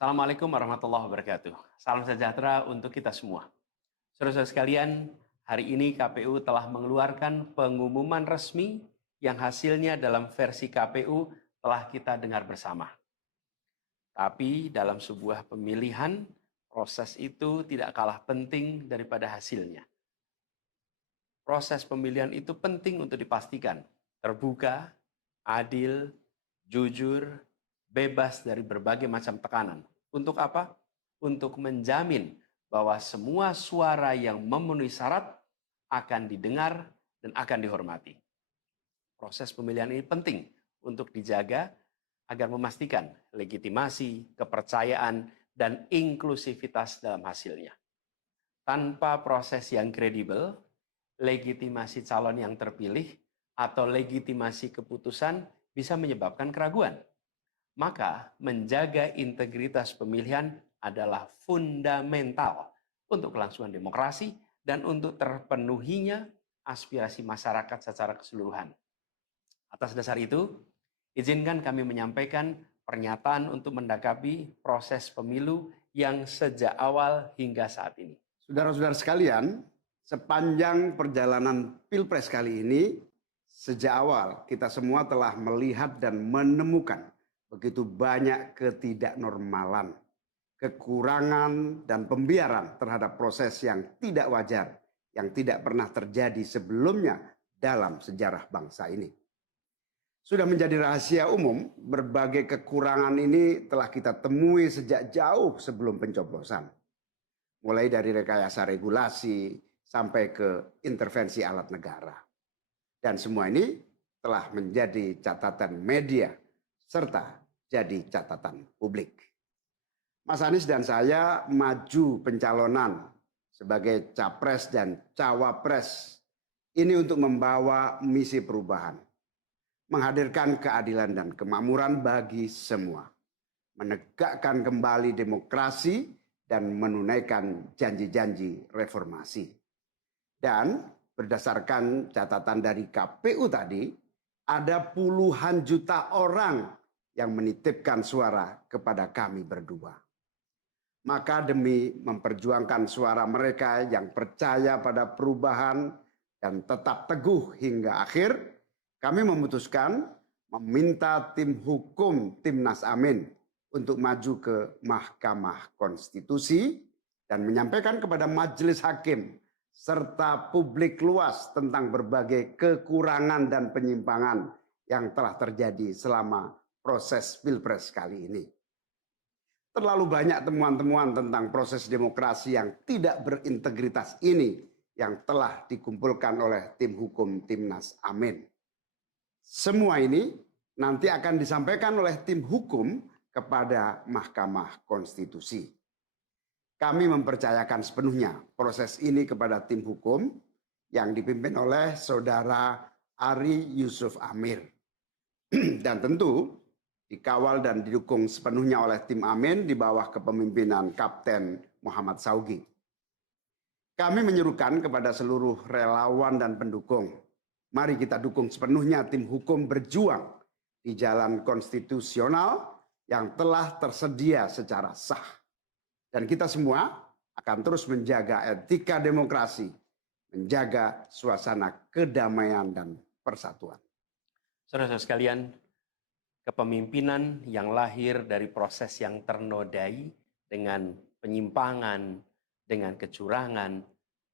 Assalamualaikum warahmatullahi wabarakatuh. Salam sejahtera untuk kita semua. Saudara-saudara sekalian, hari ini KPU telah mengeluarkan pengumuman resmi yang hasilnya dalam versi KPU telah kita dengar bersama. Tapi dalam sebuah pemilihan, proses itu tidak kalah penting daripada hasilnya. Proses pemilihan itu penting untuk dipastikan terbuka, adil, jujur, bebas dari berbagai macam tekanan. Untuk apa? Untuk menjamin bahwa semua suara yang memenuhi syarat akan didengar dan akan dihormati. Proses pemilihan ini penting untuk dijaga agar memastikan legitimasi, kepercayaan, dan inklusivitas dalam hasilnya. Tanpa proses yang kredibel, legitimasi calon yang terpilih atau legitimasi keputusan bisa menyebabkan keraguan. Maka menjaga integritas pemilihan adalah fundamental untuk kelangsungan demokrasi dan untuk terpenuhinya aspirasi masyarakat secara keseluruhan. Atas dasar itu, izinkan kami menyampaikan pernyataan untuk mendakapi proses pemilu yang sejak awal hingga saat ini. Saudara-saudara sekalian, sepanjang perjalanan Pilpres kali ini, sejak awal kita semua telah melihat dan menemukan begitu banyak ketidaknormalan, kekurangan, dan pembiaran terhadap proses yang tidak wajar, yang tidak pernah terjadi sebelumnya dalam sejarah bangsa ini. Sudah menjadi rahasia umum, berbagai kekurangan ini telah kita temui sejak jauh sebelum pencoblosan. Mulai dari rekayasa regulasi sampai ke intervensi alat negara. Dan semua ini telah menjadi catatan media serta jadi catatan publik. Mas Anies dan saya maju pencalonan sebagai capres dan cawapres ini untuk membawa misi perubahan, menghadirkan keadilan dan kemakmuran bagi semua, menegakkan kembali demokrasi dan menunaikan janji-janji reformasi. Dan berdasarkan catatan dari KPU tadi, ada puluhan juta orang yang menitipkan suara kepada kami berdua. Maka demi memperjuangkan suara mereka yang percaya pada perubahan dan tetap teguh hingga akhir, kami memutuskan meminta tim hukum Timnas Amin untuk maju ke Mahkamah Konstitusi dan menyampaikan kepada majelis hakim serta publik luas tentang berbagai kekurangan dan penyimpangan yang telah terjadi selama proses Pilpres kali ini. Terlalu banyak temuan-temuan tentang proses demokrasi yang tidak berintegritas ini yang telah dikumpulkan oleh tim hukum Timnas Amin. Semua ini nanti akan disampaikan oleh tim hukum kepada Mahkamah Konstitusi. Kami mempercayakan sepenuhnya proses ini kepada tim hukum yang dipimpin oleh Saudara Ari Yusuf Amir. Dan tentu dikawal dan didukung sepenuhnya oleh tim Amin di bawah kepemimpinan Kapten Muhammad Saugi. Kami menyerukan kepada seluruh relawan dan pendukung, mari kita dukung sepenuhnya tim hukum berjuang di jalan konstitusional yang telah tersedia secara sah. Dan kita semua akan terus menjaga etika demokrasi, menjaga suasana kedamaian dan persatuan. Saudara-saudara sekalian, kepemimpinan yang lahir dari proses yang ternodai dengan penyimpangan, dengan kecurangan,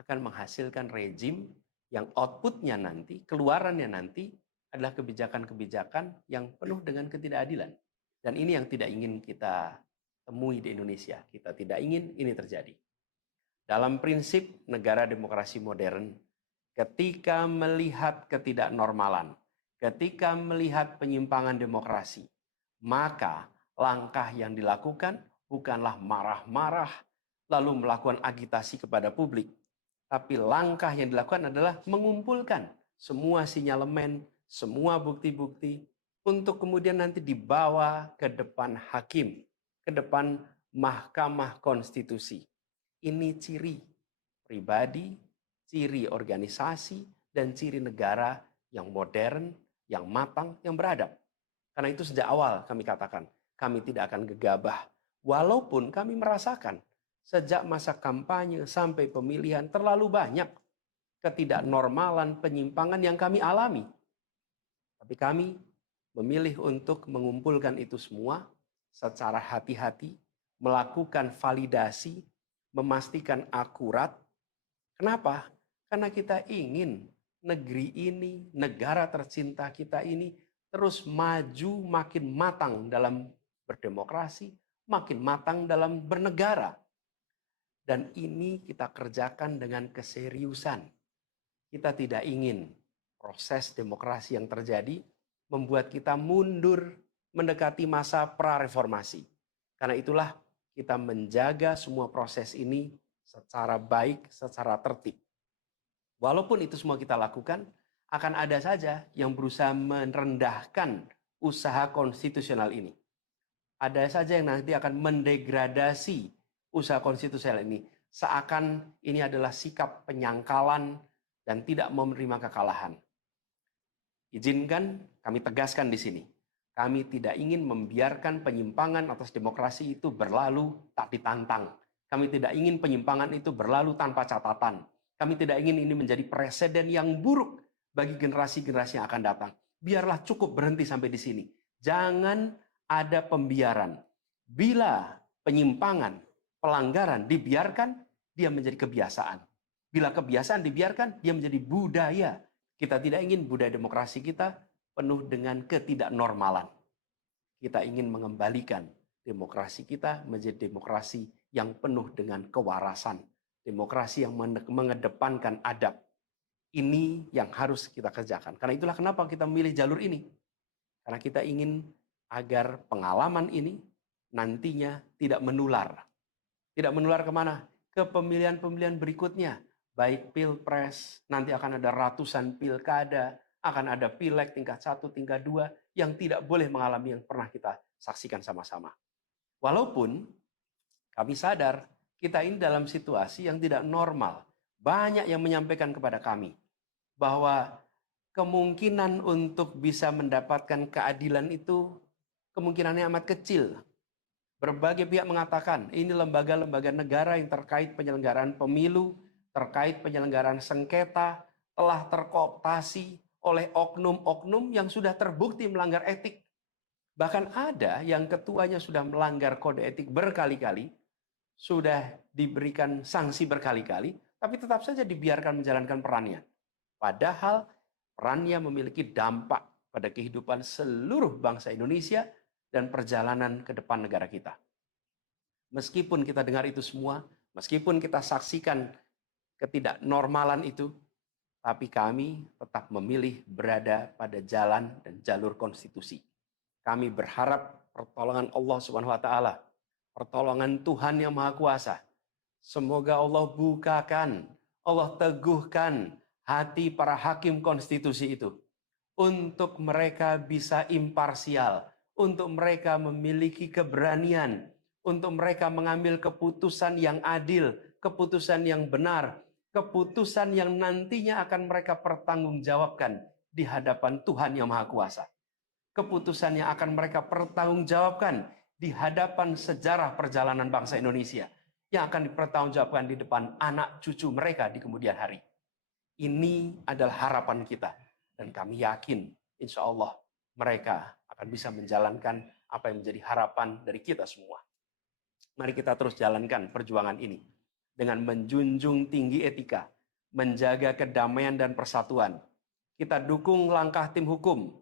akan menghasilkan rejim yang outputnya nanti, keluarannya nanti adalah kebijakan-kebijakan yang penuh dengan ketidakadilan. Dan ini yang tidak ingin kita temui di Indonesia. Kita tidak ingin ini terjadi. Dalam prinsip negara demokrasi modern, ketika melihat ketidaknormalan, ketika melihat penyimpangan demokrasi, maka langkah yang dilakukan bukanlah marah-marah lalu melakukan agitasi kepada publik, tapi langkah yang dilakukan adalah mengumpulkan semua sinyalemen, semua bukti-bukti untuk kemudian nanti dibawa ke depan hakim, ke depan Mahkamah Konstitusi. Ini ciri pribadi, ciri organisasi, dan ciri negara yang modern, yang matang, yang beradab. Karena itu sejak awal kami katakan, kami tidak akan gegabah Walaupun kami merasakan sejak masa kampanye sampai pemilihan terlalu banyak ketidaknormalan, penyimpangan yang kami alami. Tapi kami memilih untuk mengumpulkan itu semua secara hati-hati, melakukan validasi, memastikan akurat. Kenapa? Karena kita ingin negeri ini, negara tercinta kita ini terus maju makin matang dalam berdemokrasi, makin matang dalam bernegara. Dan ini kita kerjakan dengan keseriusan. Kita tidak ingin proses demokrasi yang terjadi membuat kita mundur mendekati masa prareformasi. Karena itulah kita menjaga semua proses ini secara baik, secara tertib. Walaupun itu semua kita lakukan, akan ada saja yang berusaha merendahkan usaha konstitusional ini. Ada saja yang nanti akan mendegradasi usaha konstitusional ini. Seakan ini adalah sikap penyangkalan dan tidak menerima kekalahan. Izinkan kami tegaskan di sini. Kami tidak ingin membiarkan penyimpangan atas demokrasi itu berlalu tak ditantang. Kami tidak ingin penyimpangan itu berlalu tanpa catatan. Kami tidak ingin ini menjadi presiden yang buruk bagi generasi-generasi yang akan datang. Biarlah cukup berhenti sampai di sini. Jangan ada pembiaran. Bila penyimpangan, pelanggaran dibiarkan, dia menjadi kebiasaan. Bila kebiasaan dibiarkan, dia menjadi budaya. Kita tidak ingin budaya demokrasi kita penuh dengan ketidaknormalan. Kita ingin mengembalikan demokrasi kita menjadi demokrasi yang penuh dengan kewarasan. Demokrasi yang mengedepankan adab. Ini yang harus kita kerjakan. Karena itulah kenapa kita memilih jalur ini. Karena kita ingin agar pengalaman ini nantinya tidak menular. Tidak menular kemana? Ke pemilihan-pemilihan berikutnya. Baik pilpres, nanti akan ada ratusan pilkada, akan ada pileg tingkat 1, tingkat 2, yang tidak boleh mengalami yang pernah kita saksikan sama-sama. Walaupun kami sadar, kita ini dalam situasi yang tidak normal. Banyak yang menyampaikan kepada kami bahwa kemungkinan untuk bisa mendapatkan keadilan itu kemungkinannya amat kecil. Berbagai pihak mengatakan ini lembaga-lembaga negara yang terkait penyelenggaraan pemilu, terkait penyelenggaraan sengketa, telah terkooptasi oleh oknum-oknum yang sudah terbukti melanggar etik. Bahkan ada yang ketuanya sudah melanggar kode etik berkali-kali, sudah diberikan sanksi berkali-kali, tapi tetap saja dibiarkan menjalankan perannya. Padahal perannya memiliki dampak pada kehidupan seluruh bangsa Indonesia dan perjalanan ke depan negara kita. Meskipun kita dengar itu semua, meskipun kita saksikan ketidaknormalan itu, tapi kami tetap memilih berada pada jalan dan jalur konstitusi. Kami berharap pertolongan Allah Subhanahu wa taala, pertolongan Tuhan yang Maha Kuasa. Semoga Allah bukakan, Allah teguhkan hati para hakim konstitusi itu untuk mereka bisa imparsial, untuk mereka memiliki keberanian, untuk mereka mengambil keputusan yang adil, keputusan yang benar, keputusan yang nantinya akan mereka pertanggungjawabkan di hadapan Tuhan yang Maha Kuasa. Keputusan yang akan mereka pertanggungjawabkan di hadapan sejarah perjalanan bangsa Indonesia, yang akan dipertanggungjawabkan di depan anak cucu mereka di kemudian hari. Ini adalah harapan kita, dan kami yakin insya Allah mereka akan bisa menjalankan apa yang menjadi harapan dari kita semua. Mari kita terus jalankan perjuangan ini dengan menjunjung tinggi etika, menjaga kedamaian dan persatuan. Kita dukung langkah tim hukum,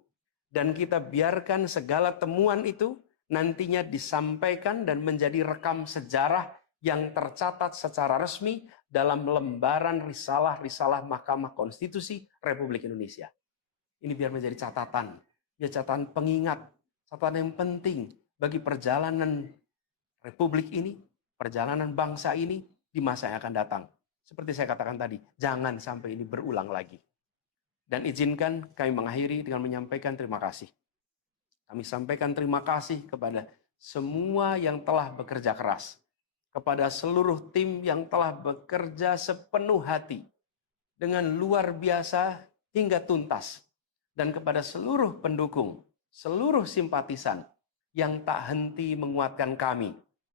dan kita biarkan segala temuan itu nantinya disampaikan dan menjadi rekam sejarah yang tercatat secara resmi dalam lembaran risalah-risalah Mahkamah Konstitusi Republik Indonesia. Ini biar menjadi catatan, ya catatan pengingat, catatan yang penting bagi perjalanan Republik ini, perjalanan bangsa ini di masa yang akan datang. Seperti saya katakan tadi, jangan sampai ini berulang lagi. Dan izinkan kami mengakhiri dengan menyampaikan terima kasih. Kami sampaikan terima kasih kepada semua yang telah bekerja keras, kepada seluruh tim yang telah bekerja sepenuh hati, dengan luar biasa hingga tuntas, dan kepada seluruh pendukung, seluruh simpatisan yang tak henti menguatkan kami